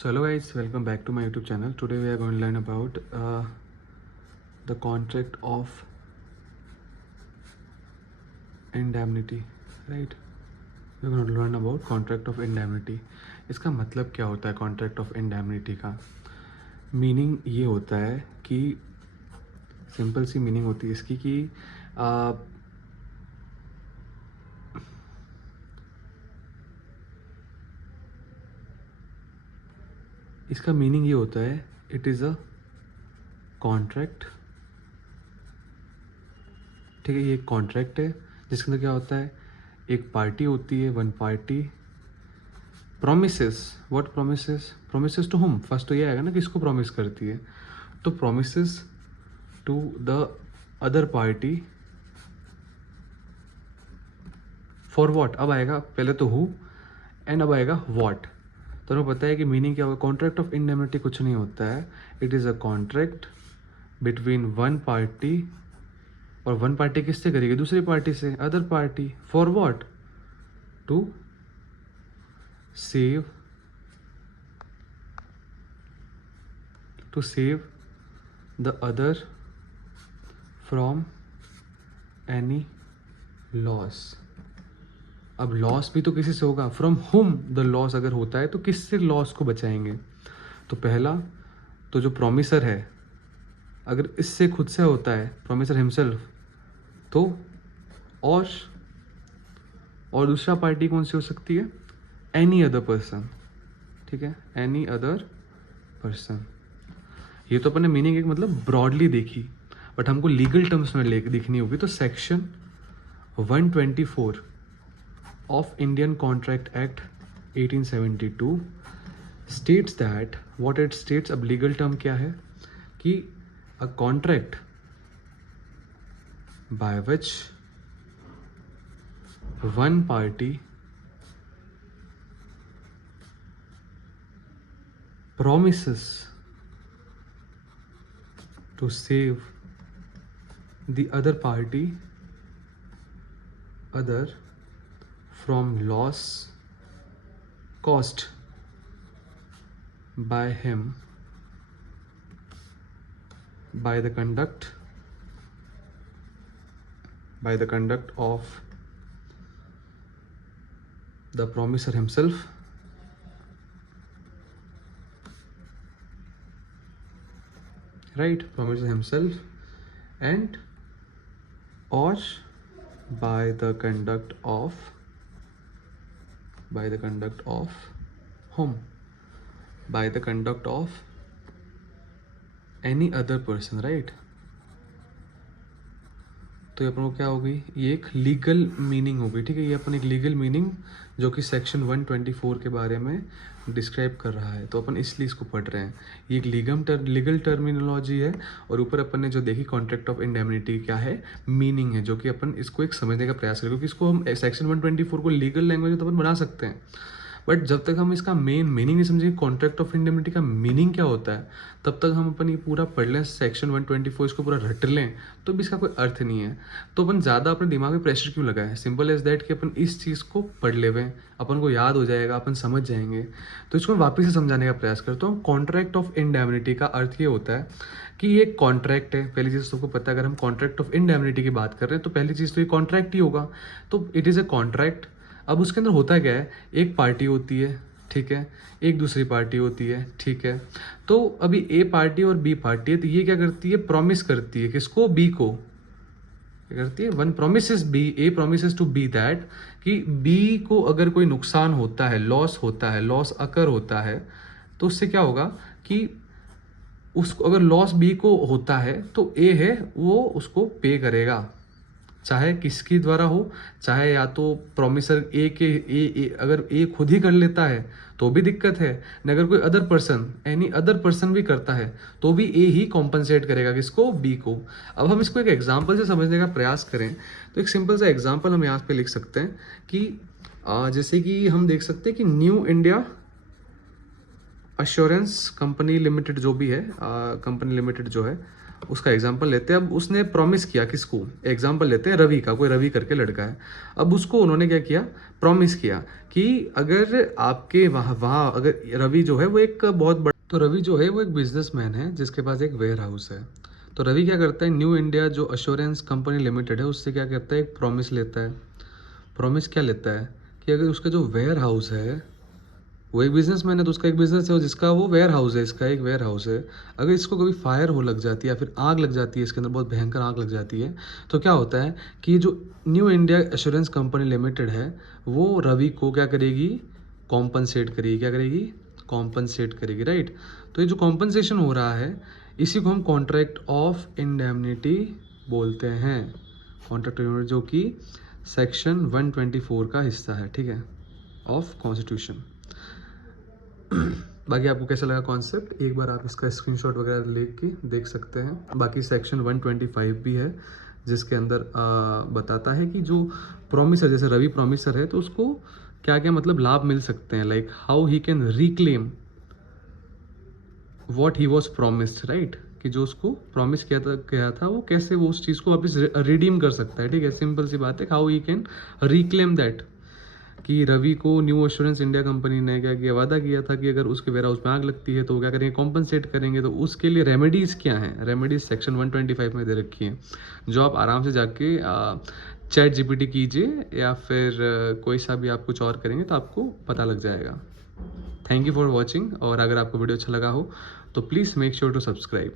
So hello guys, welcome back to my YouTube channel. Today we are going to learn about the contract of indemnity, right? We're going to learn about contract of indemnity. इसका मतलब क्या होता है contract of indemnity का? Meaning ये होता है कि सिंपल सी मीनिंग होती है इसकी कि इसका मीनिंग ये होता है इट इज़ अ कॉन्ट्रैक्ट। ठीक है, ये एक कॉन्ट्रैक्ट है जिसके अंदर क्या होता है, एक पार्टी होती है, one party promises. What promises? Promises to whom? First तो ये आएगा ना कि इसको प्रॉमिस करती है, तो promises to the other party for what. अब आएगा पहले तो हु एंड अब आएगा व्हाट। तो हमें पता है कि मीनिंग क्या होगा। कॉन्ट्रैक्ट ऑफ इंडेमनिटी कुछ नहीं होता है, it is a contract between one party, और वन पार्टी किससे करेगी? दूसरी पार्टी से, other party. For what? To save the other from any loss. अब लॉस भी तो किसी से होगा, फ्रॉम हुम द लॉस अगर होता है तो किससे लॉस को बचाएंगे? तो पहला तो जो प्रॉमिसर है, अगर इससे खुद से होता है प्रॉमिसर हिमसेल्फ, तो और दूसरा पार्टी कौन सी हो सकती है? Any other person. ठीक है, एनी अदर पर्सन। ये तो अपन ने मीनिंग एक मतलब ब्रॉडली देखी, बट हमको लीगल टर्म्स में देखनी होगी। तो section 124 of Indian Contract Act 1872 states that what it states। अब लीगल टर्म क्या है कि a contract by which one party promises to save the other from loss caused by him by the conduct of the promiser himself, right? Promiser himself, and or by the conduct of whom? By the conduct of any other person, right? तो ये अपन को क्या होगी, ये एक legal meaning होगी। ठीक है, ये अपन एक लीगल मीनिंग जो कि सेक्शन 124 के बारे में डिस्क्राइब कर रहा है, तो अपन इसलिए इसको पढ़ रहे हैं। ये एक लीगल टर्मिनोलॉजी है, और ऊपर अपन ने जो देखी कॉन्ट्रैक्ट ऑफ इंडेमनिटी क्या है, मीनिंग है, जो कि अपन इसको एक समझने का प्रयास करें, क्योंकि इसको हम सेक्शन 124 को लीगल लैंग्वेज में तो अपन बना सकते हैं, बट जब तक हम इसका मेन मीनिंग नहीं समझेंगे कॉन्ट्रैक्ट ऑफ इंडेमनिटी का मीनिंग क्या होता है, तब तक हम अपन ये पूरा पढ़ लें सेक्शन 124 इसको पूरा रट लें तो भी इसका कोई अर्थ नहीं है। तो अपन ज़्यादा अपने दिमाग में प्रेशर क्यों लगाए? सिंपल एज दैट कि अपन इस चीज़ को पढ़ लेवें, अपन को याद हो जाएगा, अपन समझ जाएंगे। तो इसको मैं वापस से समझाने का प्रयास करता हूँ। कॉन्ट्रैक्ट ऑफ इंडेमनिटी का अर्थ ये होता है कि ये कॉन्ट्रैक्ट है। पहली चीज़ सबको पता है, अगर हम कॉन्ट्रैक्ट ऑफ इंडेमनिटी की बात कर रहे हैं तो पहली चीज़ तो ये कॉन्ट्रैक्ट ही होगा, तो इट इज़ ए कॉन्ट्रैक्ट। अब उसके अंदर होता क्या है, एक पार्टी होती है, ठीक है, एक दूसरी पार्टी होती है, ठीक है। तो अभी ए पार्टी और बी पार्टी है, तो ये क्या करती है, प्रॉमिस करती है किसको? बी को। क्या करती है? One promises B, A promises to B that कि बी को अगर कोई नुकसान होता है, लॉस अकर होता है, तो उससे क्या होगा कि उसको अगर लॉस बी को होता है तो ए है वो उसको पे करेगा, चाहे किसकी द्वारा हो, चाहे या तो प्रॉमिसर ए अगर ए खुद ही कर लेता है तो भी दिक्कत है, न अगर कोई other person, any other person भी करता है तो भी ए ही कॉम्पनसेट करेगा किसको? बी को। अब हम इसको एक एग्जांपल से समझने का प्रयास करें तो एक सिंपल सा एग्जांपल हम यहाँ पे लिख सकते हैं कि जैसे कि हम देख सकते हैं कि new India assurance company limited जो भी है, कंपनी लिमिटेड जो है, उसका एग्जाम्पल लेते हैं। अब उसने प्रॉमिस किया किसको, एग्जाम्पल लेते हैं रवि का, कोई रवि करके लड़का है। अब उसको उन्होंने क्या किया, प्रॉमिस किया कि अगर आपके वहाँ वहाँ अगर रवि जो है वो एक बहुत बड़ा, तो रवि जो है वो एक बिजनेसमैन है जिसके पास एक वेयर हाउस है। तो रवि क्या करता है, न्यू इंडिया जो अश्योरेंस कंपनी लिमिटेड है उससे क्या करता है, एक प्रॉमिस लेता है। प्रॉमिस क्या लेता है कि अगर उसका जो वेयर हाउस है, वो एक बिजनेसमैन है तो उसका एक बिजनेस है जिसका वो वेयर हाउस है, इसका एक वेयर हाउस है, अगर इसको कभी फायर हो लग जाती है या फिर आग लग जाती है, इसके अंदर बहुत भयंकर आग लग जाती है, तो क्या होता है कि जो new India assurance company limited है वो रवि को क्या करेगी, कॉम्पनसेट करेगी। क्या करेगी, कॉम्पनसेट करेगी, राइट। तो ये जो कॉम्पनसेशन हो रहा है इसी को हम कॉन्ट्रैक्ट ऑफ इंडेमनिटी बोलते हैं। कॉन्ट्रैक्ट ऑफ, जो कि सेक्शन 124 का हिस्सा है, ठीक है, ऑफ कॉन्स्टिट्यूशन। बाकी आपको कैसा लगा कॉन्सेप्ट, एक बार आप इसका स्क्रीनशॉट वगैरह लेके के देख सकते हैं। बाकी सेक्शन 125 भी है जिसके अंदर बताता है कि जो प्रॉमिसर, जैसे रवि प्रॉमिसर है तो उसको क्या क्या मतलब लाभ मिल सकते हैं, like how he can reclaim what he was promised, right, कि जो उसको प्रॉमिस किया था वो कैसे वो उस चीज़ को वापस रिडीम कर सकता है, ठीक है। सिंपल सी बात है, how he can reclaim that, कि रवि को न्यू एश्योरेंस इंडिया कंपनी ने क्या किया, वादा किया था कि अगर उसके वेयर हाउस में आग लगती है तो वो क्या करेंगे, कॉम्पनसेट करेंगे। तो उसके लिए रेमेडीज़ क्या हैं, रेमेडीज सेक्शन 125 में दे रखी हैं, जो आप आराम से जाके चैट जीपीटी कीजिए या फिर कोई सा भी आप कुछ और करेंगे तो आपको पता लग जाएगा। थैंक यू फॉर वॉचिंग, और अगर आपको वीडियो अच्छा लगा हो तो please make sure to subscribe.